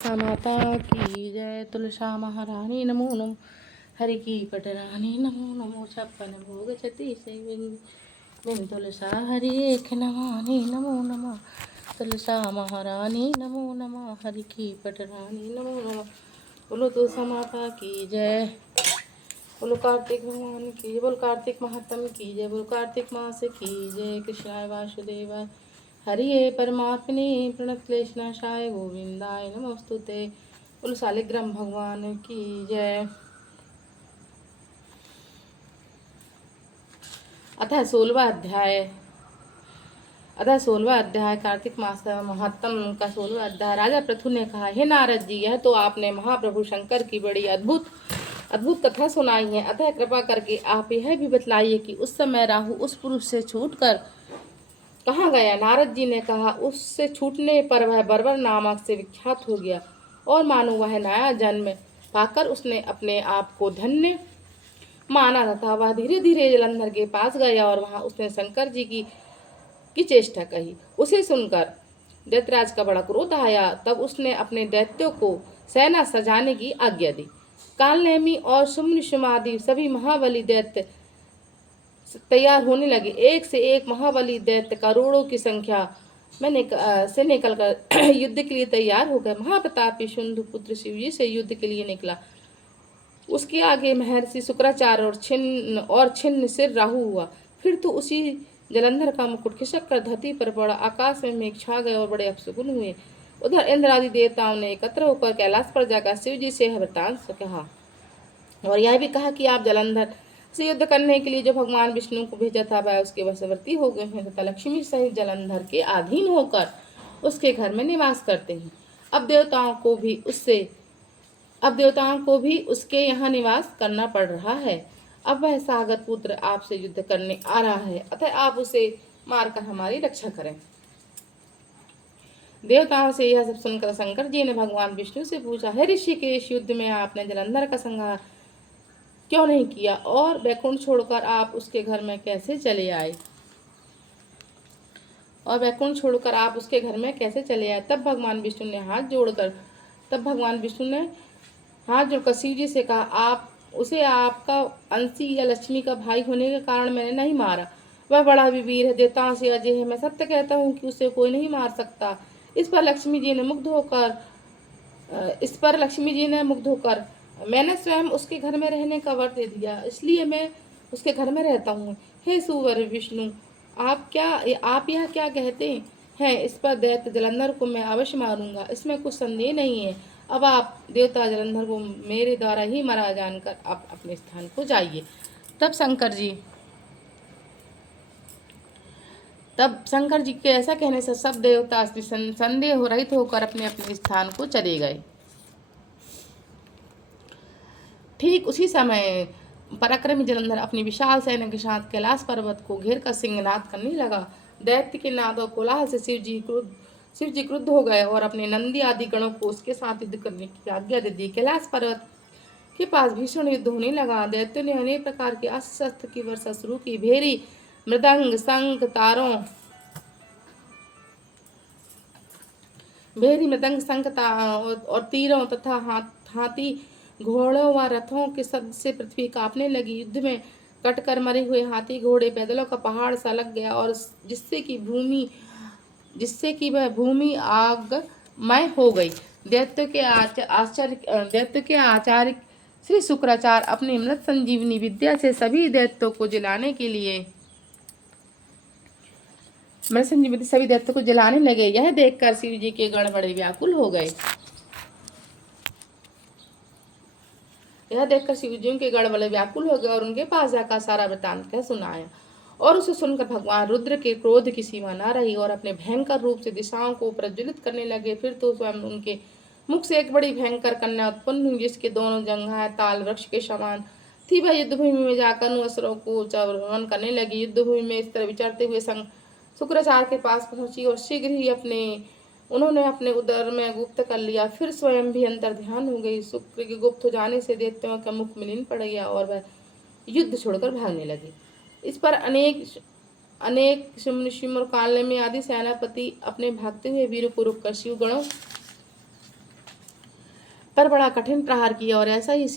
माता की जय। तुलसा महारानी नमो नमो। हरि की पटरानी नमो नमो। छप्पन भोग छती से बिन तुलसा हरि एक नमानी नमो नमः। तुलसा महारानी नमो नमः। हरि की पटरानी नमो नमः। बोलो तुलसा माता की जय। बोलो कार्तिक भगवान की जय। बोलो कार्तिक महात्म की जय। बोलो कार्तिक मास की जय। कृष्णाय वासुदेवाय हरिये परमात्मने प्रणतक्लेशनाशाय गोविंदाय नमोस्तुते। बोलो शालिग्राम भगवान की जय। अतः 16वां अध्याय कार्तिक मास महात्म का 16वां अध्याय। राजा पृथु ने कहा, हे नारद जी, यह तो आपने महाप्रभु शंकर की बड़ी अद्भुत कथा सुनाई है। अतः कृपा करके आप यह भी बतलाइए कि उस समय राहु उस पुरुष से छूटकर कहाँ गया। नारद जी ने कहा, उससे छूटने पर वह बर्बर नामक से विख्यात हो गया और मानो वह नया जन्म पाकर उसने अपने आप को धन्य माना तथा वह धीरे धीरे जलंधर के पास गया और वहां उसने शंकर जी की चेष्टा कही। उसे सुनकर दैत्यराज का बड़ा क्रोध आया। तब उसने अपने दैत्यों को सेना सजाने की आज्ञा दी। कालनेमी और सुम्निशुमादि सभी महाबली दैत्य तैयार होने लगे। एक से एक महाबली दैत्य करोड़ों की संख्या में निकलकर युद्ध के लिए तैयार हो गए। महाप्रतापी शुंभ पुत्र शिवजी से युद्ध के लिए निकला। उसके आगे महर्षि शुक्राचार्य और छिन्न सिर राहु हुआ। फिर तो उसी जलंधर का मुकुट खिसक कर धरती पर पड़ा। आकाश में मेघ छा गए और बड़े अपशकुन हुए। उधर इंद्र आदि देवताओं ने एकत्र होकर कैलाश पर जाकर शिव जी से वृत्तांत कहा और यह भी कहा कि आप जलंधर से युद्ध करने के लिए जो भगवान विष्णु को भेजा था वह उसके वशवर्ती हो गए हैं तथा लक्ष्मी सहित जलंधर के अधीन होकर उसके घर में निवास करते हैं। अब देवताओं को भी उसके यहाँ निवास करना पड़ रहा है। अब वह सागर पुत्र आपसे युद्ध करने आ रहा है, अतः आप उसे मारकर हमारी रक्षा करें। देवताओं से यह सब सुनकर शंकर जी ने भगवान विष्णु से पूछा, हे ऋषिकेश, युद्ध में आपने जलंधर का संहार क्यों नहीं किया और वैकुंठ छोड़कर आप उसके घर में कैसे चले आए? तब भगवान विष्णु ने हाथ जोड़कर शिव जी से कहा, आपका अंशी या लक्ष्मी का भाई होने के कारण मैंने नहीं मारा। वह बड़ा वीर है, देवताओं से अजय है। मैं सत्य कहता हूँ कि उसे कोई नहीं मार सकता। इस पर लक्ष्मी जी ने मुग्ध होकर मैंने स्वयं उसके घर में रहने का वर दे दिया, इसलिए मैं उसके घर में रहता हूँ। हे सुवर विष्णु, आप यह क्या कहते हैं? इस पर दैत्य जलंधर को मैं अवश्य मारूंगा, इसमें कुछ संदेह नहीं है। अब आप देवता जलंधर को मेरे द्वारा ही मरा जानकर आप अपने स्थान को जाइए। तब शंकर जी के ऐसा कहने से सब देवता संदेह रहित होकर अपने अपने स्थान को चले गए। ठीक उसी समय पराक्रमी जलंधर अपनी विशाल सेना के साथ कैलाश पर्वत को घेर कर सिंहनाद करने लगा। दैत्य के नाद और कोलाहल से शिव जी क्रुद्ध हो गए और अपने नंदी आदि गणों को उसके साथ युद्ध करने की आज्ञा दे दी। कैलाश पर्वत के पास भीषण युद्ध होने लगा। दैत्यों ने अनेक प्रकार के अस्त्र की वर्षा शुरू की। भेरी, मृदंग, शंख, और तीरों तथा हाथी, घोड़ों व रथों के शब्द से पृथ्वी कांपने लगी। युद्ध में कटकर मरे हुए हाथी घोड़े पैदलों का पहाड़ सा लग गया और जिससे कि वह भूमि आगमय हो गई। दैत्यों के आचार्य श्री शुक्राचार्य अपनी मृत संजीवनी विद्या से सभी दैत्यों को जलाने लगे। यह देखकर शिव जी के गण बड़े व्याकुल हो गए। और उनके पास जाकर सारा वृत्तांत कह सुनाया। और उसे सुनकर भगवान रुद्र के क्रोध की सीमा न रही और अपने भयंकर रूप से दिशाओं को प्रज्वलित करने लगे। फिर तो स्वयं उनके मुख से एक बड़ी भयंकर कन्या उत्पन्न हुई, जिसके दोनों जंघाएं ताल वृक्ष के समान थी। वह युद्ध भूमि में जाकर असुरों को चर्वण करने लगी। युद्ध भूमि में इस तरह विचरते हुए शुक्राचार्य के पास पहुंची और शीघ्र ही उन्होंने अपने उदर में गुप्त कर लिया। फिर स्वयं भी अंतर ध्यान हो गई। शुक्र के गुप्त हो जाने से दैत्यों का मुख मिलिन पड़ गया और वह युद्ध छोड़कर भागने लगे। इस पर अनेक शुम्भ और कालनेमी आदि सेनापति अपने भागते हुए वीरों को रोककर शिव गणों पर बड़ा कठिन प्रहार किया। और ऐसा ही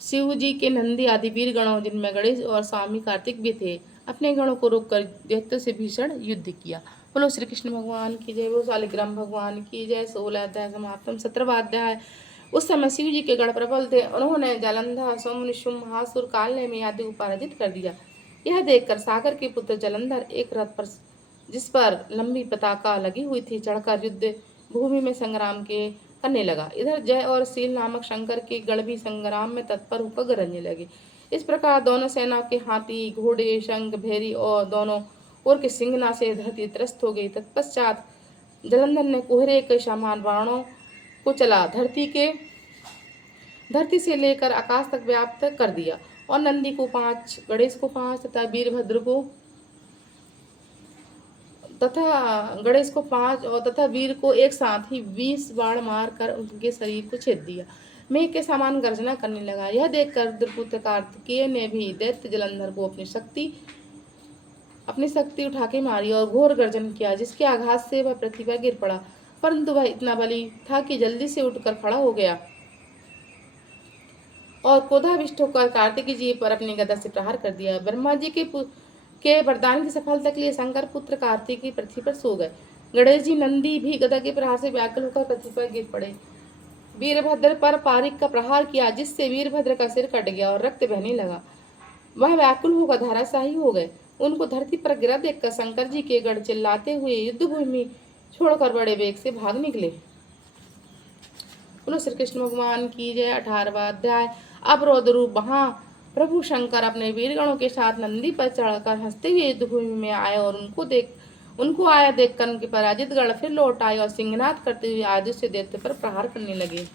शिव जी के नंदी आदि वीर गणों, जिनमें गणेश और स्वामी कार्तिक भी थे, अपने गणों को रोककर दैत्यों से भीषण युद्ध किया। बोलो श्री कृष्ण भगवान की जय। बोलो शालिग्राम भगवान की जय। 16 अध्याय समाप्तम। 17वां अध्याय। उस समय शिव जी के गण प्रबल थे। उन्होंने जालंधर, सोम, शुंभ, महासुर, कालनेमी आदि को पराजित कर दिया। यह देखकर सागर के पुत्र जलंधर एक रथ पर, जिस पर लंबी पताका लगी हुई थी, चढ़कर युद्ध भूमि में संग्राम के करने लगा। इधर जय और शील नामक शंकर के गण भी संग्राम में तत्पर होकर गरजने लगे। इस प्रकार दोनों सेना के हाथी, घोड़े, शंख, भेरी और दोनों ओर के सिंहना से धरती त्रस्त हो गई। तत्पश्चात जलंधर ने कोहरे के समान बाणों को चला धरती से लेकर आकाश तक व्याप्त कर दिया, और नंदी को 5, गणेश को 5 तथा वीर को एक साथ ही 20 बाण मार कर उनके शरीर को छेद दिया। मेघ के समान गर्जना करने लगा। यह देखकर रुद्रपुत्र कार्तिकेय ने भी दैत्य जलंधर को अपनी शक्ति उठा के मारी और घोर गर्जन किया, जिसके आघात से वह पृथ्वी पर गिर पड़ा। परंतु वह इतना बली था कि जल्दी से उठकर खड़ा हो गया और क्रोधाविष्ट होकर कार्तिकी जी पर अपनी गदा से प्रहार कर दिया। ब्रह्मा जी के वरदान की सफलता के लिए शंकर पुत्र कार्तिकी पृथ्वी पर सो गए। गणेश जी, नंदी भी गदा के प्रहार से व्याकुल होकर पृथ्वी पर गिर पड़े। वीरभद्र पर पारिक का प्रहार किया, जिससे वीरभद्र का सिर कट गया और रक्त बहने लगा। वह व्याकुल होकर धराशायी हो गए। उनको धरती पर गिरा देखकर शंकर जी के गण चिल्लाते हुए युद्ध भूमि छोड़कर बड़े वेग से भाग निकले। बोलो श्री कृष्ण भगवान की जय। 18वां अध्याय। अब रौद्र वहां प्रभु शंकर अपने वीरगणों के साथ नंदी पर चढ़कर हंसते हुए युद्ध भूमि में आए, और उनको आया देखकर उनके पराजित गण फिर लौट आए और सिंहनाद करते हुए आयुध से दैत्य पर प्रहार करने लगे।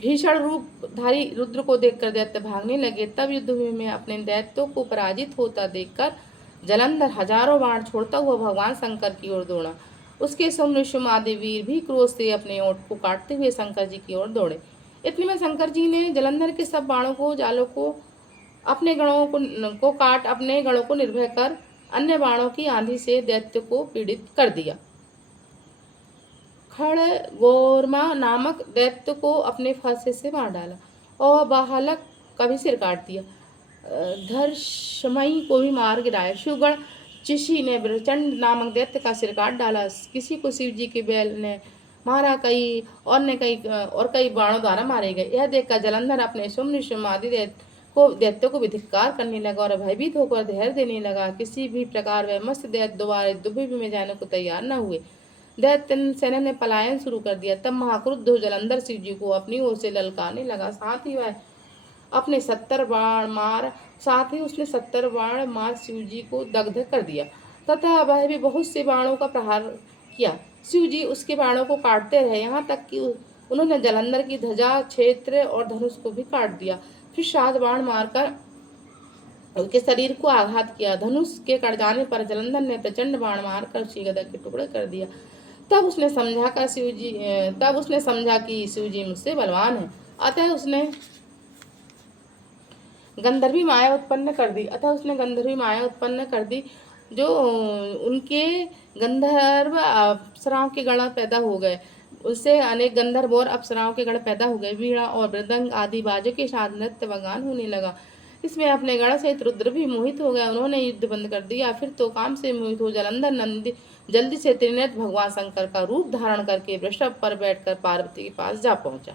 भीषण रूपधारी रुद्र को देखकर दैत्य भागने लगे। तब युद्ध भूमि में अपने दैत्यों को पराजित होता देखकर जलंधर हजारों बाण छोड़ता हुआ भगवान शंकर की ओर दौड़ा। उसके सोम आदि वीर भी क्रोध से अपने ओंठ को काटते हुए शंकर जी की ओर दौड़े। इतने में शंकर जी ने जलंधर के सब बाणों को, जालों को, अपने गणों को निर्भय कर अन्य बाणों की आंधी से दैत्य को पीड़ित कर दिया। खड़गोरमा नामक दैत्य को अपने फांसे से मार डाला और बाहलक का भी सिर काट दिया। धर्षमयी को भी मार गिराया। शिवगण चिशी ने प्रचंड नामक दैत्य का सिर काट डाला। किसी को शिव जी के बैल ने मारा, कई बाणों द्वारा मारे गए। यह देखकर जलंधर अपने सोम आदि दैत्यों को भी धिक्कार करने लगा और भयभीत होकर धैर्य देने लगा। किसी भी प्रकार वह मस्त दैत्य दोबारा दुबई में जाने को तैयार न हुए। दैत्य सेना ने पलायन शुरू कर दिया। तब महाक्रुद्ध जलंधर शिव जी को अपनी ओर से ललकारने लगा। साथ ही उसने 70 बाण मार शिव जी को दग्ध कर दिया तथा वह भी बहुत से बाणों का प्रहार किया। शिव जी उसके बाणों को काटते रहे, यहाँ तक कि उन्होंने जलंधर की ध्वजा, क्षेत्र और धनुष को भी काट दिया। फिर 7 बाण मारकर उसके शरीर को आघात किया। धनुष के कट जाने पर जलंधर ने प्रचंड बाण मारकर उसकी गदा के टुकड़े कर दिया। तब उसने समझा कि शिव जी मुझसे बलवान है। अतः उसने गंधर्वी माया उत्पन्न कर दी, जो उनके गंधर्व अप्सराओं के गण पैदा हो गए। उससे अनेक गंधर्व और अप्सराओं के गण पैदा हो गए। वीणा और मृदंग आदि बाजों के साथ नृत्य वगान होने लगा। इसमें अपने गण सहित रुद्र भी मोहित हो गए। उन्होंने युद्ध बंद कर दिया। फिर तो काम से मोहित हो जलंधर नंदी जल्दी से त्रिनेत्र भगवान शंकर का रूप धारण करके वृषभ पर बैठकर पार्वती के पास जा पहुंचा।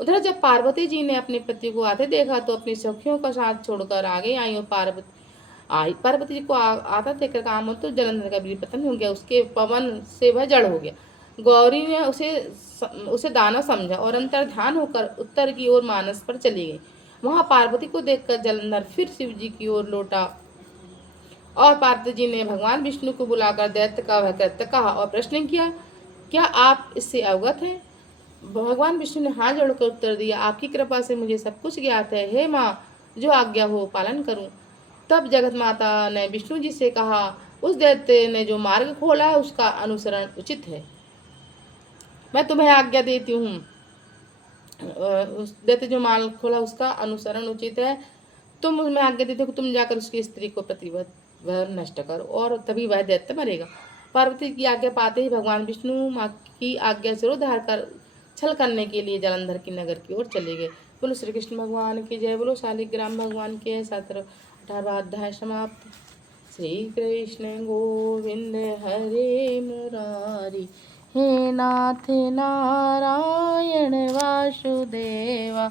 उधर जब पार्वती जी ने अपने पति को आते देखा तो अपनी सखियों का साथ छोड़कर आगे आई और पार्वती जी को आता देखकर काम तो जलंधर का वीर पतन हो गया। उसके पवन से वह जड़ हो गया। गौरी ने उसे दानव समझा और अंतर ध्यान होकर उत्तर की ओर मानस पर चली गई। वहां पार्वती को देखकर जलंधर फिर शिव जी की ओर लौटा और पार्वती जी ने भगवान विष्णु को बुलाकर दैत्य का वह कृत्य कहा और प्रश्न किया, क्या आप इससे अवगत हैं? भगवान विष्णु ने हाथ जोड़कर उत्तर दिया, आपकी कृपा से मुझे सब कुछ ज्ञात है। हे माँ, जो आज्ञा हो पालन करूं। तब जगत माता ने विष्णु जी से कहा, उस दैत्य ने जो मार्ग खोला है उसका अनुसरण उचित है। मैं तुम्हें आज्ञा देती हूँ, उस दैत्य जो मार्ग खोला उसका अनुसरण उचित है। मैं आज्ञा देती हूँ कि तुम जाकर उसकी स्त्री को प्रतिवत वह नष्ट करो और तभी वह दैत्य मरेगा। पार्वती की आज्ञा पाते ही भगवान विष्णु माँ की आज्ञा सिरोधार कर छल करने के लिए जालंधर की नगर की ओर चले गए। बोलो श्री कृष्ण भगवान की जय। बोलो शालिग्राम भगवान की जय। 18वां अध्याय समाप्त। श्री कृष्ण गोविंद हरे मुरारी, हे नाथ नारायण वासुदेवा।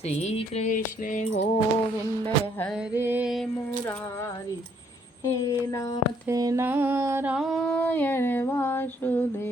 श्री कृष्ण गोविंद हरे मुरारी, हे नाथ नारायण वासुदेव।